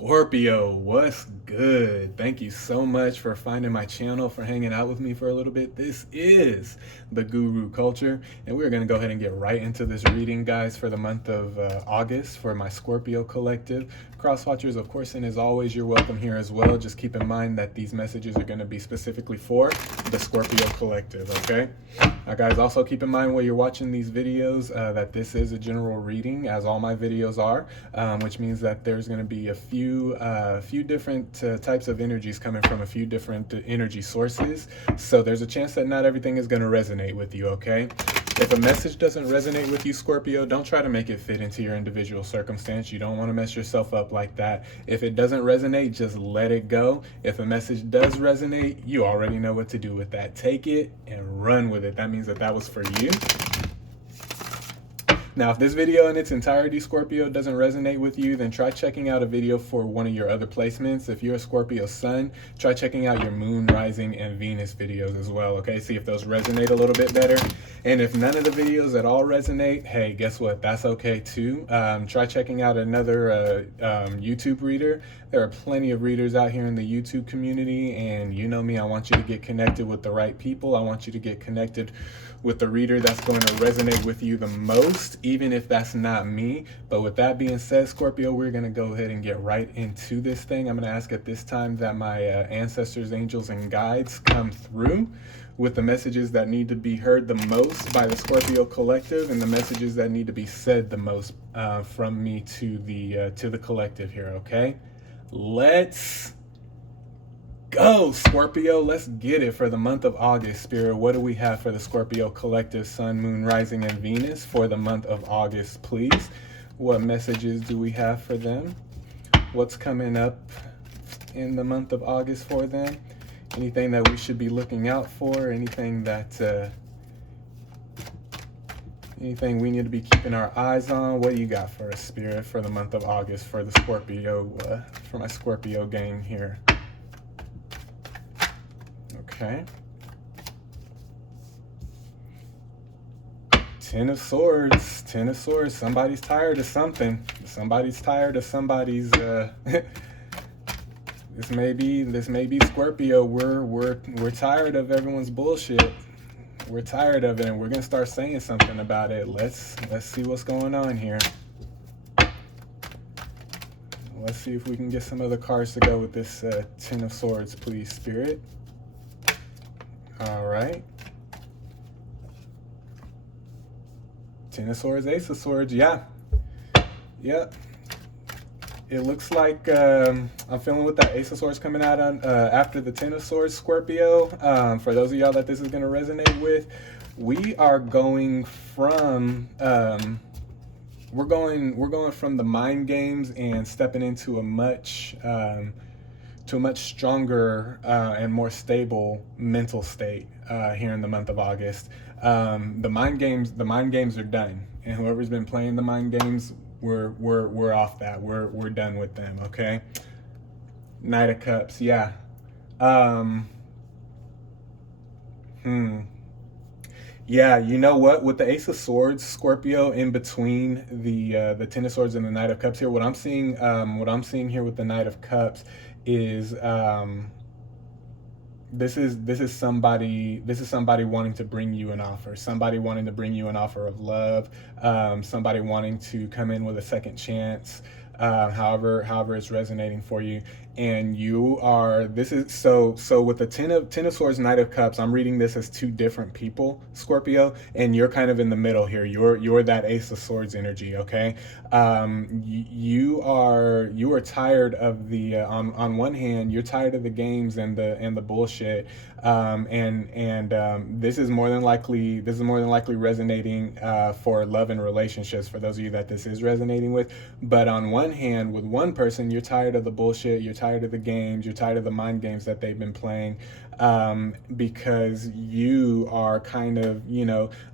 Scorpio, what's good? Thank you so much for finding my channel, for hanging out with me for a little bit. This is the Guru Culture, and we're going to go ahead and get right into this reading, guys, for the month of August for my Scorpio collective. Crosswatchers, of course, and as always, you're welcome here as well. Just keep in mind that these messages are going to be specifically for the Scorpio collective, okay? Guys, also keep in mind while you're watching these videos that this is a general reading, as all my videos are, which means that there's going to be a few different types of energies coming from a few different energy sources. So there's a chance that not everything is going to resonate with you, okay? If a message doesn't resonate with you, Scorpio, don't try to make it fit into your individual circumstance. You don't want to mess yourself up like that. If it doesn't resonate, just let it go. If a message does resonate, you already know what to do with that. Take it and run with it. That means that was for you. Now, if this video in its entirety, Scorpio, doesn't resonate with you, then try checking out a video for one of your other placements. If you're a Scorpio sun, try checking out your moon, rising, and Venus videos as well, okay? See if those resonate a little bit better. And if none of the videos at all resonate, hey, guess what? That's okay too. Try checking out another YouTube reader. There are plenty of readers out here in the YouTube community, and you know me, I want you to get connected with the right people. I want you to get connected with the reader that's going to resonate with you the most, even if that's not me. But with that being said, Scorpio, we're going to go ahead and get right into this thing. I'm going to ask at this time that my ancestors, angels, and guides come through with the messages that need to be heard the most by the Scorpio collective, and the messages that need to be said the most from me to the collective here, okay? Let's go, Scorpio. Let's get it for the month of August, Spirit. What do we have for the Scorpio collective, Sun, Moon, Rising, and Venus for the month of August, please? What messages do we have for them? What's coming up in the month of August for them? Anything that we should be looking out for? Anything that anything we need to be keeping our eyes on? What do you got for us, Spirit, for the month of August for the Scorpio, for my Scorpio gang here? Okay. Ten of Swords. Ten of Swords. Somebody's tired of something. Somebody's tired of somebody's this may be Scorpio. We're tired of everyone's bullshit. We're tired of it, and we're gonna start saying something about it. Let's see what's going on here. Let's see if we can get some other cards to go with this Ten of Swords, please, Spirit. All right. Ten of Swords, Ace of Swords. Yeah. Yep. It looks like I'm feeling with that Ace of Swords coming out on after the Ten of Swords, Scorpio. For those of y'all that this is going to resonate with, we are going from we're going from the mind games and stepping into a much stronger and more stable mental state here in the month of August. The mind games are done, and whoever's been playing the mind games, we're off that. We're done with them. Okay. Knight of Cups. Yeah. Yeah, you know what? With the Ace of Swords, Scorpio, in between the Ten of Swords and the Knight of Cups here, what I'm seeing here with the Knight of Cups is this is somebody wanting to bring you an offer, somebody wanting to bring you an offer of love, somebody wanting to come in with a second chance, however it's resonating for you. And you are, this is so with the Ten of Swords, Knight of Cups, I'm reading this as two different people, Scorpio, and you're kind of in the middle here. You're that Ace of Swords energy, okay? You are tired of the on one hand, you're tired of the games and the bullshit, this is more than likely resonating for love and relationships, for those of you that this is resonating with. But on one hand, with one person, you're tired of the bullshit, you're tired of the games, you're tired of the mind games that they've been playing, because you are kind of,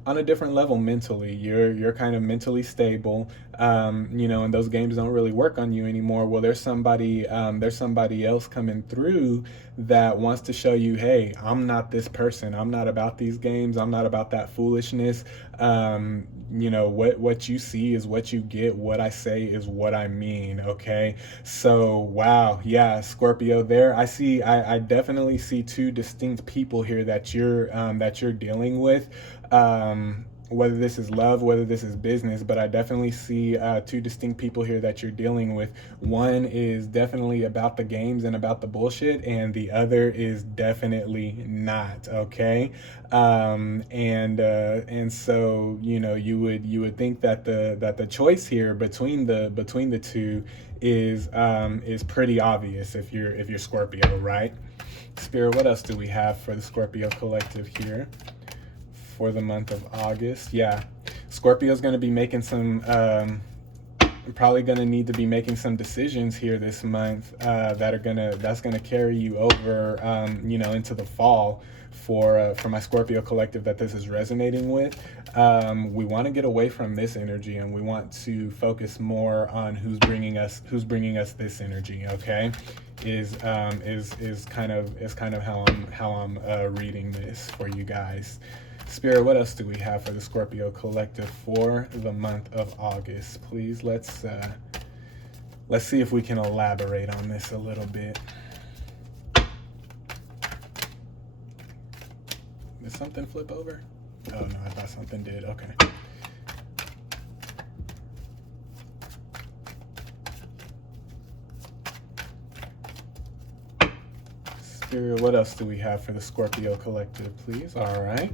on a different level mentally. You're kind of mentally stable. you know, and those games don't really work on you anymore. Well, there's somebody else coming through that wants to show you, hey, I'm not this person. I'm not about these games. I'm not about that foolishness. You know, what you see is what you get. What I say is what I mean. Okay. So wow, yeah, Scorpio. There, I definitely see two distinct people here that you're dealing with. Whether this is love, whether this is business, but I definitely see two distinct people here that you're dealing with. One is definitely about the games and about the bullshit, and the other is definitely not. Okay, and so you know you would think that the choice here between the two is pretty obvious if you're Scorpio, right? Spirit, what else do we have for the Scorpio collective here for the month of August? Yeah, Scorpio's going to be making some, probably going to need to be making some decisions here this month that's gonna carry you over, you know, into the fall for my Scorpio collective that this is resonating with. We want to get away from this energy and we want to focus more on who's bringing us this energy. Okay, is kind of how I'm reading this for you guys. Spirit, what else do we have for the Scorpio collective for the month of August? Please, let's see if we can elaborate on this a little bit. Did something flip over? Oh no, I thought something did. Okay. Spirit, what else do we have for the Scorpio collective, please? All right.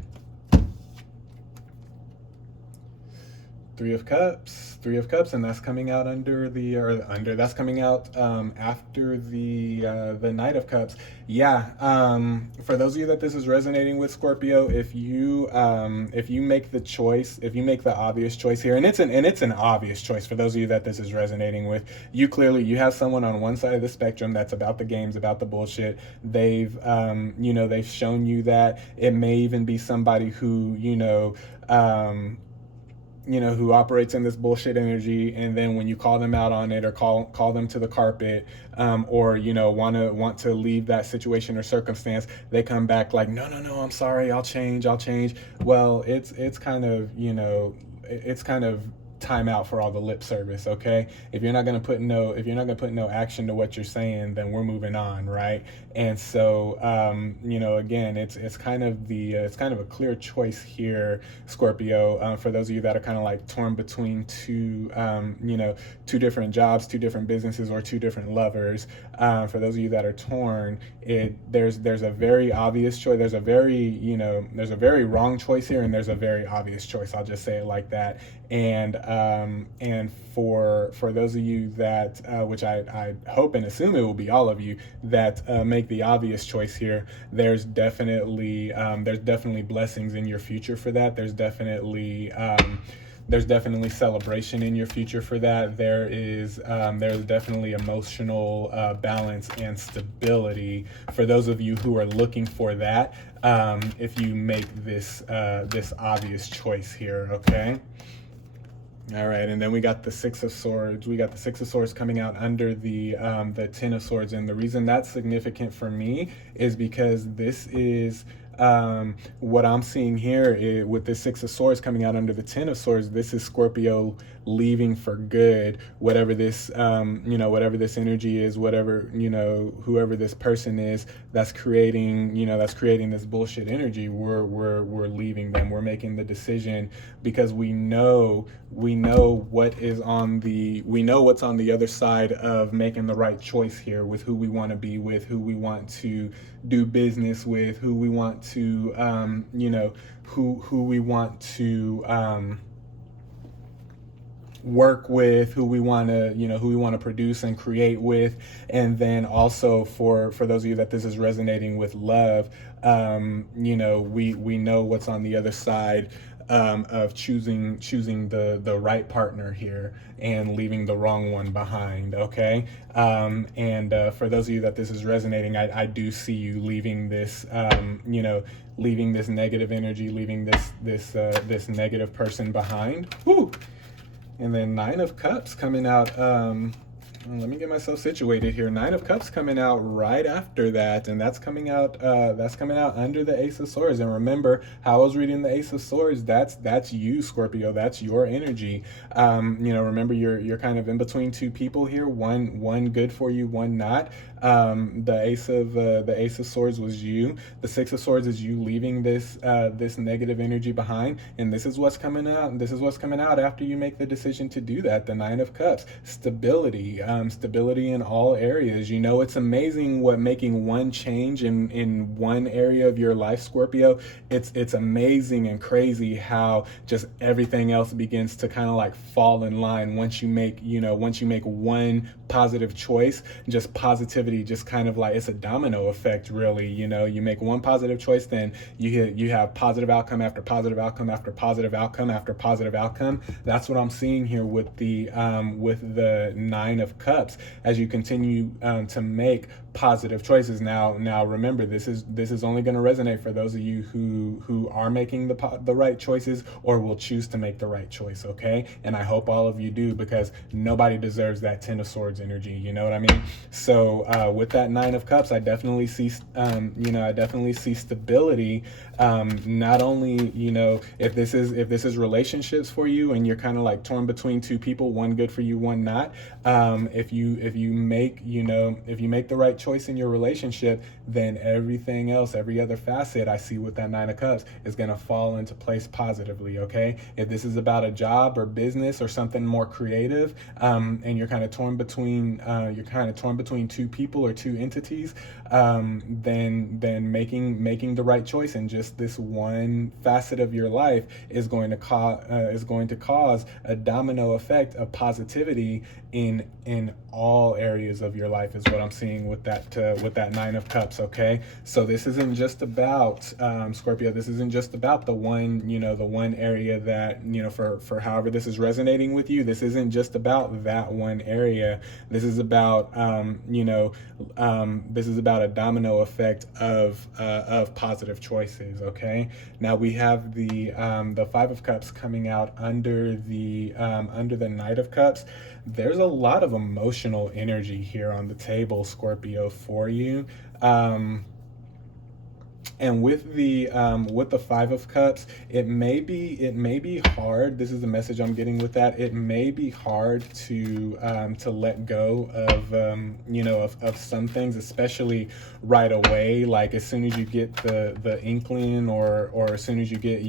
Three of Cups, and that's coming out that's coming out after the Knight of Cups. Yeah, for those of you that this is resonating with, Scorpio, if you make the choice, if you make the obvious choice here, and it's an obvious choice for those of you that this is resonating with, you have someone on one side of the spectrum that's about the games, about the bullshit. They've they've shown you that. It may even be somebody who who operates in this bullshit energy, and then when you call them out on it or call them to the carpet, or want to leave that situation or circumstance, they come back like, no, I'm sorry, I'll change. Well, it's kind of time out for all the lip service. Okay, if you're not going to put no action to what you're saying, then we're moving on, right? And so again, it's kind of a clear choice here, Scorpio, for those of you that are kind of like torn between two different jobs, two different businesses, or two different lovers. For those of you that are torn, there's a very obvious choice, there's a very wrong choice here, and there's a very obvious choice. I'll just say it like that. And for those of you that, which I hope and assume it will be all of you that make the obvious choice here, there's definitely blessings in your future for that. There's definitely celebration in your future for that. There's definitely emotional balance and stability for those of you who are looking for that. If you make this obvious choice here, okay. All right, and then we got the Six of Swords. We got the Six of Swords coming out under the Ten of Swords, and the reason that's significant for me is because this is what I'm seeing here with the Six of Swords coming out under the Ten of Swords. This is Scorpio leaving for good, whatever this whatever this energy is, whoever this person is that's creating this bullshit energy. We're leaving them. We're making the decision because we know what's on the other side of making the right choice here with who we want to be with, who we want to do business with, who we want to who we want to work with, who we want to produce and create with. And then also for those of you that this is resonating with love, we know what's on the other side of choosing the right partner here and leaving the wrong one behind. Okay. For those of you that this is resonating, I do see you leaving this leaving this negative energy, leaving this negative person behind. Whew. And then Nine of Cups coming out. Let me get myself situated here. Nine of Cups coming out right after that, and that's coming out. That's coming out under the Ace of Swords. And remember, how I was reading the Ace of Swords. That's you, Scorpio. That's your energy. Remember you're kind of in between two people here. One good for you, one not. The Ace of Swords was you. The Six of Swords is you leaving this negative energy behind, and this is what's coming out. This is what's coming out after you make the decision to do that. The Nine of Cups, stability, stability in all areas. It's amazing what making one change in one area of your life, Scorpio. It's amazing and crazy how just everything else begins to kind of like fall in line once you make one positive choice. Just positivity, just kind of like, it's a domino effect, really. You make one positive choice, then you have positive outcome after positive outcome after positive outcome after positive outcome. That's what I'm seeing here with the Nine of Cups, as you continue to make positive choices. Now remember, this is only going to resonate for those of you who are making the right choices or will choose to make the right choice. Okay, and I hope all of you do, because nobody deserves that Ten of Swords energy. You know what I mean? So with that Nine of Cups, I definitely see stability. Not only if this is relationships for you and you're kind of like torn between two people, one good for you, one not. If you make the right choice in your relationship, then everything else, every other facet I see with that Nine of Cups is going to fall into place positively. Okay, if this is about a job or business or something more creative, and you're kind of torn between two people or two entities, then making the right choice in just this one facet of your life is going to cause a domino effect of positivity in all areas of your life, is what I'm seeing with that Nine of Cups. Okay, so this isn't just about Scorpio. This isn't just about the one area that for however this is resonating with you. This isn't just about that one area. This is about a domino effect of positive choices. Okay, now we have the Five of Cups coming out under the Knight of Cups. There's a lot of emotional energy here on the table, Scorpio, for you. And with the Five of Cups, it may be hard. This is the message I'm getting with that. It may be hard to let go of some things, especially right away. Like as soon as you get the inkling, or as soon as you get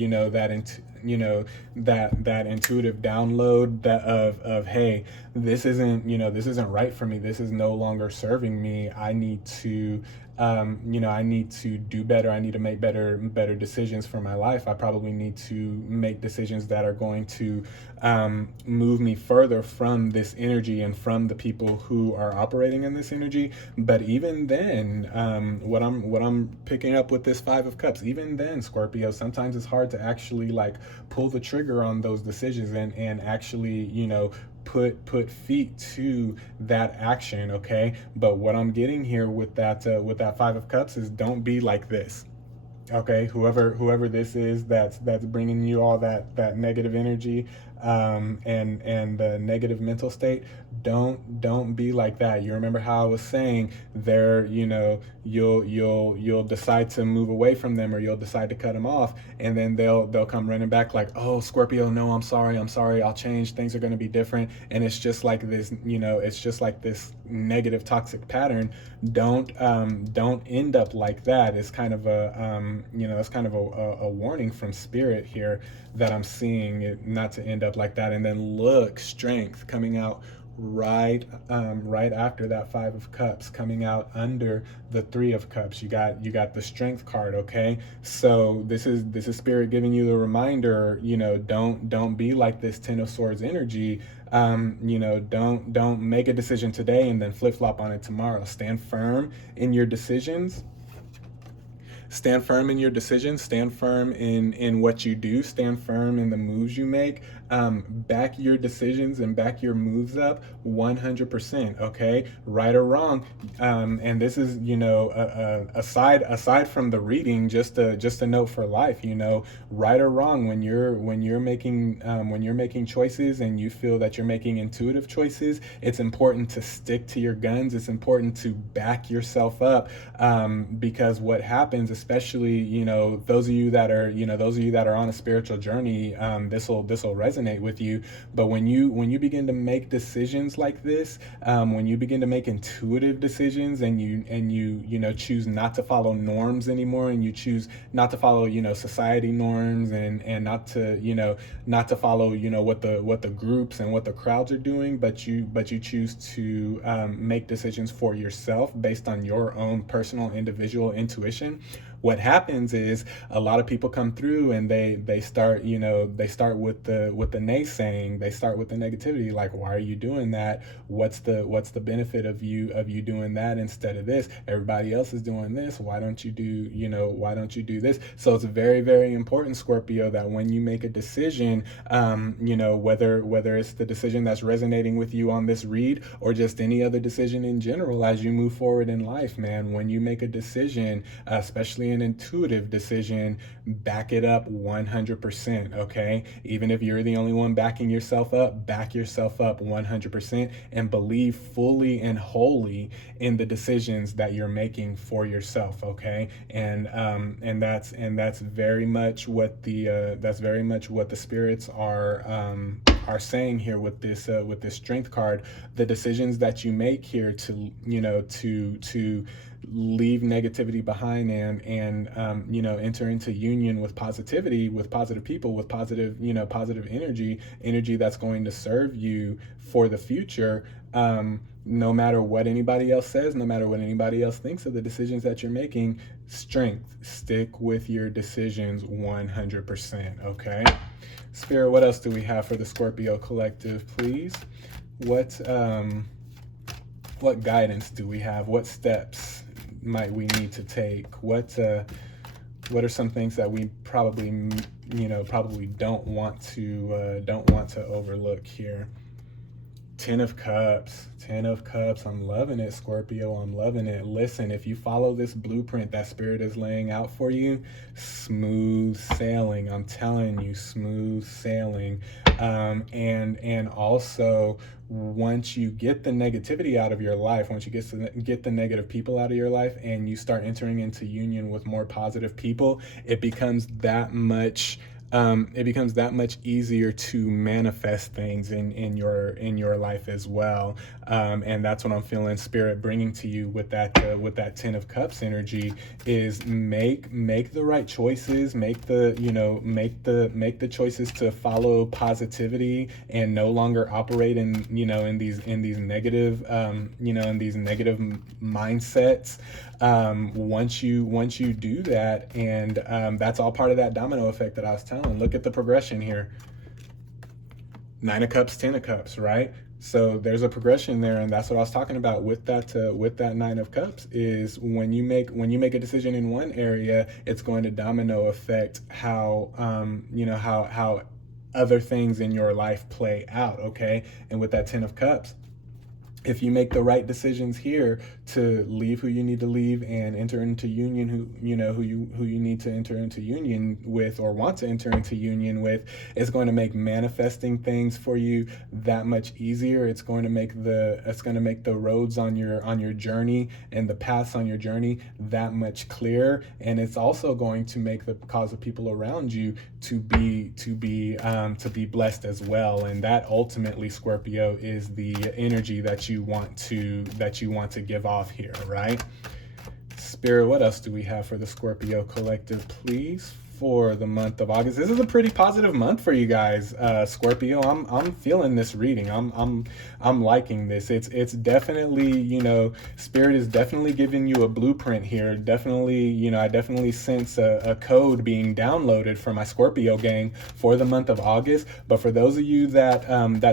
that intuitive download of hey, this isn't right for me. This is no longer serving me. I need to do better. I need to make better decisions for my life. I probably need to make decisions that are going to move me further from this energy and from the people who are operating in this energy. But even then, what I'm picking up with this Five of Cups, even then, Scorpio, sometimes it's hard to actually like pull the trigger on those decisions and actually put feet to that action. Okay, but what I'm getting here with that Five of Cups is, don't be like this. Okay, whoever this is that's bringing you all that negative energy, and the negative mental state, don't be like that. You remember how I was saying there, you'll decide to move away from them, or you'll decide to cut them off, and then they'll come running back like, oh, Scorpio, no, I'm sorry, I'll change, things are going to be different. And it's just like this, it's just like this negative toxic pattern. Don't end up like that. It's kind of a warning from spirit here that I'm seeing, it not to end up like that. And then look, strength coming out right after that Five of Cups, coming out under the Three of Cups. You got the Strength card. Okay, so this is spirit giving you the reminder, don't be like this Ten of Swords energy. Don't make a decision today and then flip-flop on it tomorrow. Stand firm in your decisions. Stand firm in your decisions. Stand firm in what you do. Stand firm in the moves you make. back your decisions and back your moves up 100%. Okay, right or wrong. And this is, aside from the reading, just a note for life. Right or wrong, when you're making choices and you feel that you're making intuitive choices, it's important to stick to your guns. It's important to back yourself up, because what happens, especially those of you that are on a spiritual journey, this will resonate with you. But when you begin to make decisions like this, when you begin to make intuitive decisions, and you choose not to follow norms anymore, and you choose not to follow society norms, and not to follow what the groups and what the crowds are doing, but you choose to make decisions for yourself based on your own personal individual intuition. What happens is a lot of people come through and they start with the naysaying. They start with the negativity, like, why are you doing that? What's the benefit of you doing that instead of this? Everybody else is doing this. Why don't you do this? So it's very, very important, Scorpio, that when you make a decision, whether it's the decision that's resonating with you on this read, or just any other decision in general as you move forward in life, man, when you make a decision, especially an intuitive decision, back it up 100%. Okay, even if you're the only one backing yourself up, back yourself up 100%, and believe fully and wholly in the decisions that you're making for yourself. Okay, and that's very much what the spirits are saying here with this strength card. The decisions that you make here to leave negativity behind, and enter into union with positivity, with positive people, with positive energy that's going to serve you for the future. No matter what anybody else says, no matter what anybody else thinks of the decisions that you're making, stick with your decisions 100%. Okay, Spirit, what else do we have for the Scorpio collective, please? What guidance do we have? What steps might we need to take? What are some things that we probably don't want to overlook here? Ten of Cups. I'm loving it, Scorpio. I'm loving it. Listen, if you follow this blueprint that Spirit is laying out for you, smooth sailing. I'm telling you, smooth sailing. And also, once you get the negativity out of your life, once you get the negative people out of your life, and you start entering into union with more positive people, it becomes that much easier to manifest things in your life as well. And that's what I'm feeling Spirit bringing to you with that Ten of Cups energy, is make the right choices, make the choices to follow positivity, and no longer operate in these negative mindsets. Once you do that, and that's all part of that domino effect that I was telling. Look at the progression here. Nine of Cups, Ten of Cups, right? So there's a progression there, and that's what I was talking about with that Nine of Cups, is when you make a decision in one area, it's going to domino affect how how other things in your life play out. Okay, and with that Ten of Cups, if you make the right decisions here to leave who you need to leave and enter into union who you need to enter into union with, or want to enter into union with, it's going to make manifesting things for you that much easier. It's going to make the roads on your journey and the paths on your journey that much clearer, and it's also going to make the cause of people around you to be blessed as well. And that ultimately, Scorpio, is the energy that you want to give off here, right? Spirit, what else do we have for the Scorpio collective, please, for the month of August? This is a pretty positive month for you guys, Scorpio. I'm feeling this reading. I'm liking this. It's definitely, Spirit is definitely giving you a blueprint here. Definitely, I definitely sense a code being downloaded for my Scorpio gang for the month of August. But for those of you that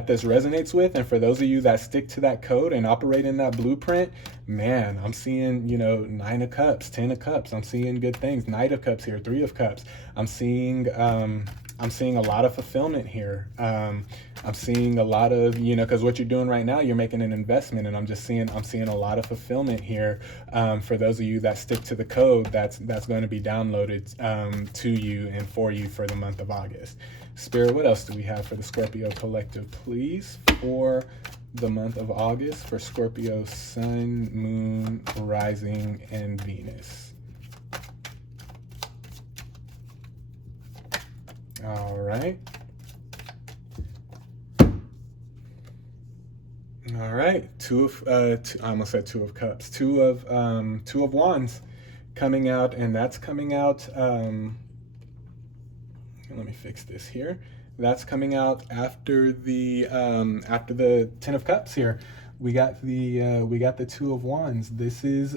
this resonates with, and for those of you that stick to that code and operate in that blueprint, man, I'm seeing, Nine of Cups, Ten of Cups. I'm seeing good things. Knight of Cups here, Three of Cups. I'm seeing I'm seeing a lot of fulfillment here. I'm seeing a lot of, you know, because what you're doing right now, you're making an investment, and I'm seeing a lot of fulfillment here. For those of you that stick to the code, that's going to be downloaded to you and for you for the month of August. Spirit, what else do we have for the Scorpio collective, please, for the month of August for Scorpio Sun, Moon, Rising, and Venus? All right. All right. I almost said Two of Cups. Two of Wands coming out, and that's coming out. Let me fix this here. That's coming out after the Ten of Cups here. We got the Two of Wands. This is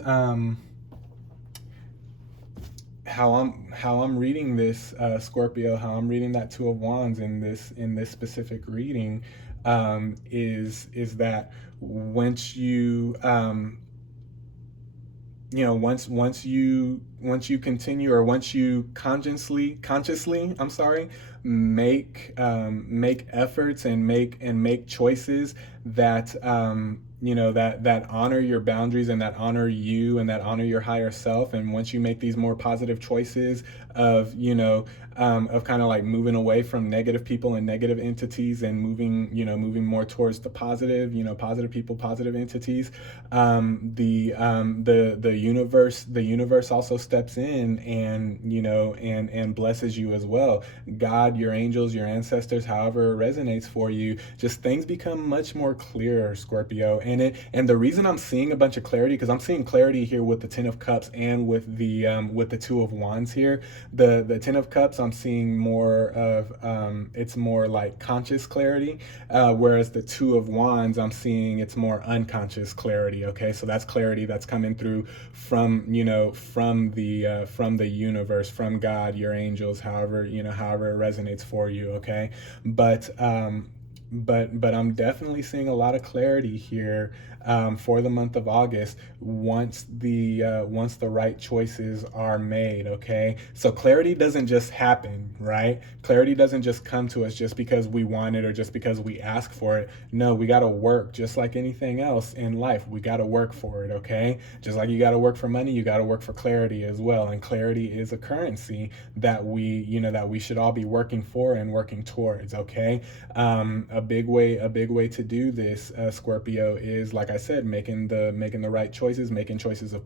how I'm reading this, Scorpio. How I'm reading that Two of Wands in this specific reading is that once you once you continue, or once you consciously, I'm sorry, make efforts and make choices that that honor your boundaries, and that honor you, and that honor your higher self. And once you make these more positive choices of of kind of like moving away from negative people and negative entities, and moving more towards the positive, positive people, positive entities, the universe also steps in and and blesses you as well. God, your angels, your ancestors, however it resonates for you, just things become much more clearer, Scorpio. And the reason I'm seeing a bunch of clarity, because I'm seeing clarity here with the Ten of Cups and with the Two of Wands here. The Ten of Cups, I'm seeing more of it's more like conscious clarity, whereas the Two of Wands, I'm seeing it's more unconscious clarity. Okay, so that's clarity that's coming through from from the universe, from God, your angels, however it resonates for you. Okay, but I'm definitely seeing a lot of clarity here for the month of August once the right choices are made. Okay, so clarity doesn't just happen, right? Clarity doesn't just come to us just because we want it or just because we ask for it. No, we got to work just like anything else in life. We got to work for it. Okay, just like you got to work for money, you got to work for clarity as well. And clarity is a currency that we should all be working for and working towards. Okay, a big way to do this, Scorpio, is, like I said, making the right choices, making choices of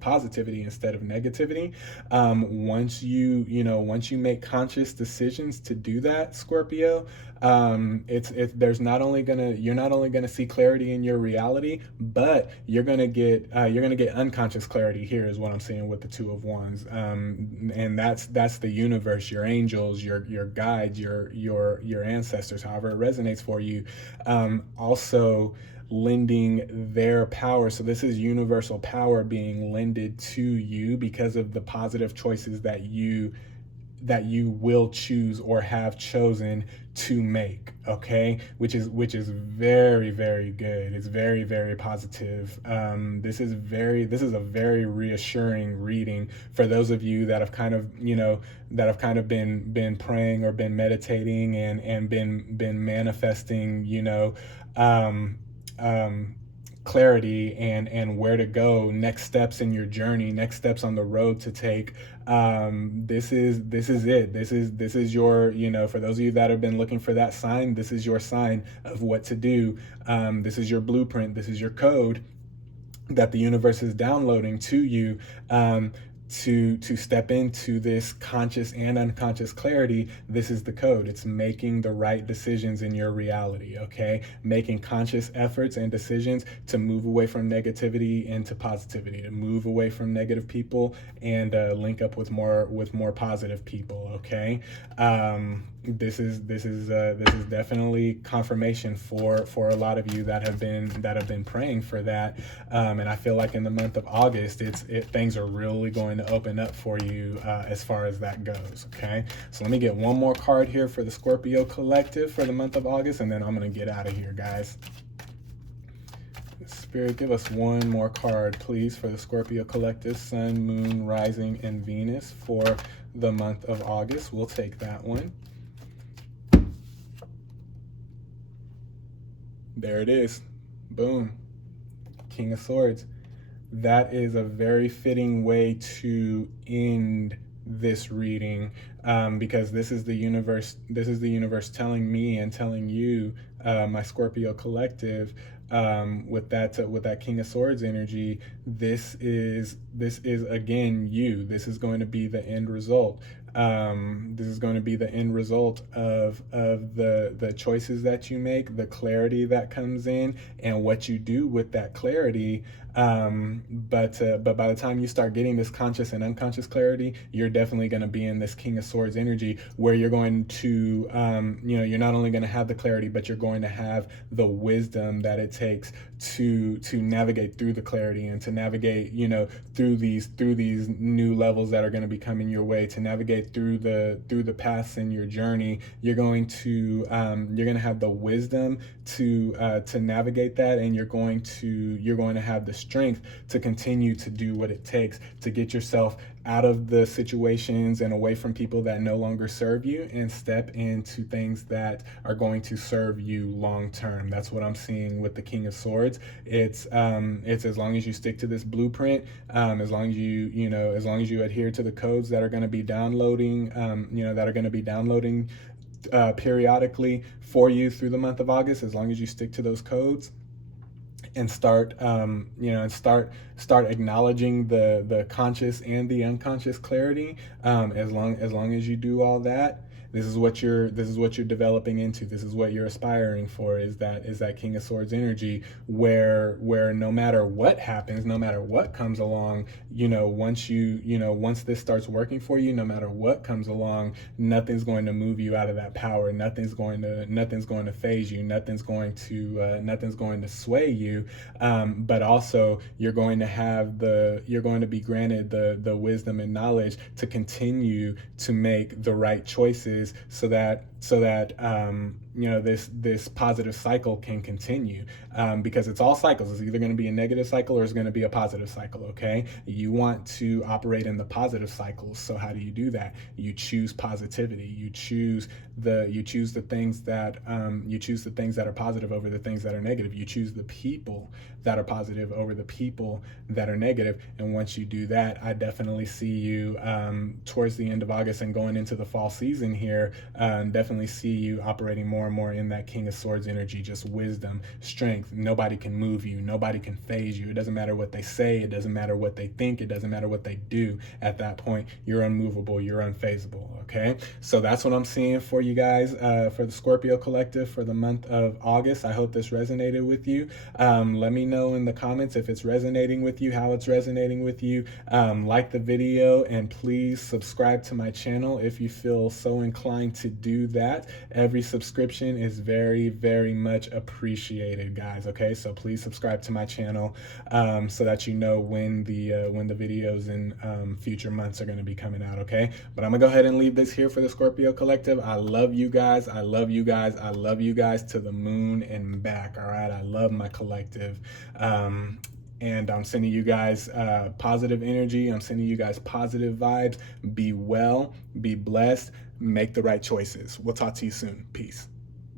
positivity instead of negativity. Once you make conscious decisions to do that, Scorpio, you're not only gonna see clarity in your reality, but you're gonna get unconscious clarity here, is what I'm seeing with the Two of Wands. And that's the universe, your angels, your guides, your ancestors, however it resonates for you, also lending their power. So this is universal power being lended to you because of the positive choices that you will choose or have chosen to make. Okay, which is very, very good. It's very, very positive. This is a very reassuring reading for those of you that have kind of been praying or been meditating and been manifesting clarity and where to go, next steps in your journey, next steps on the road to take. This is it. This is your, for those of you that have been looking for that sign, this is your sign of what to do. This is your blueprint. This is your code that the universe is downloading to you, to step into this conscious and unconscious clarity. This is the code. It's making the right decisions in your reality. Okay, making conscious efforts and decisions to move away from negativity into positivity, to move away from negative people and link up with more positive people. Okay, this is definitely confirmation for a lot of you that have been praying for that, and I feel like in the month of August, things are really going to open up for you as far as that goes. Okay, so let me get one more card here for the Scorpio collective for the month of August, and then I'm gonna get out of here, guys. Spirit, give us one more card, please, for the Scorpio collective, Sun, Moon, Rising, and Venus for the month of August. We'll take that one. There it is. Boom. King of Swords. That is a very fitting way to end this reading, because this is the universe telling me and telling you, my Scorpio collective, with that King of Swords energy. This is again you. This is going to be the end result. This is going to be the end result of the choices that you make, the clarity that comes in, and what you do with that clarity. But by the time you start getting this conscious and unconscious clarity, you're definitely going to be in this King of Swords energy, where you're going to, you're not only going to have the clarity, but you're going to have the wisdom that it takes to navigate through the clarity, and to navigate, through these new levels that are going to be coming your way, to navigate through the paths in your journey. You're going to have the wisdom to navigate that, and you're going to have the strength to continue to do what it takes to get yourself out of the situations and away from people that no longer serve you, and step into things that are going to serve you long term. That's what I'm seeing with the King of Swords. It's as long as you stick to this blueprint, as long as you adhere to the codes that are going to be downloading, periodically for you through the month of August. As long as you stick to those codes and start acknowledging the conscious and the unconscious clarity, as long as you do all that, this is what you're developing into. This is what you're aspiring for, is that King of Swords energy, where no matter what happens, no matter what comes along, once this starts working for you, no matter what comes along, nothing's going to move you out of that power. Nothing's going to phase you. Nothing's going to sway you. But also you're going to be granted the wisdom and knowledge to continue to make the right choices, so that this positive cycle can continue, because it's all cycles. It's either going to be a negative cycle or it's going to be a positive cycle. Okay, you want to operate in the positive cycles. So how do you do that? You choose positivity. You choose the things that are positive over the things that are negative. You choose the people that are positive over the people that are negative. And once you do that, I definitely see you towards the end of August and going into the fall season here, definitely see you operating more and more in that King of Swords energy. Just wisdom, strength. Nobody can move you. Nobody can phase you. It doesn't matter what they say. It doesn't matter what they think. It doesn't matter what they do. At that point, you're unmovable. You're unfazable. Okay, so that's what I'm seeing for you guys, for the Scorpio collective for the month of August. I hope this resonated with you. Let me know in the comments if it's resonating with you, how it's resonating with you. Like the video, and please subscribe to my channel if you feel so inclined to do that. Every subscription is very, very much appreciated, guys. Okay, so please subscribe to my channel, so that you know when the videos in future months are going to be coming out. Okay, but I'm gonna go ahead and leave this here for the Scorpio collective. I love you guys. I love you guys. I love you guys to the moon and back. All right, I love my collective. And I'm sending you guys positive energy. I'm sending you guys positive vibes. Be well, be blessed, make the right choices. We'll talk to you soon. Peace.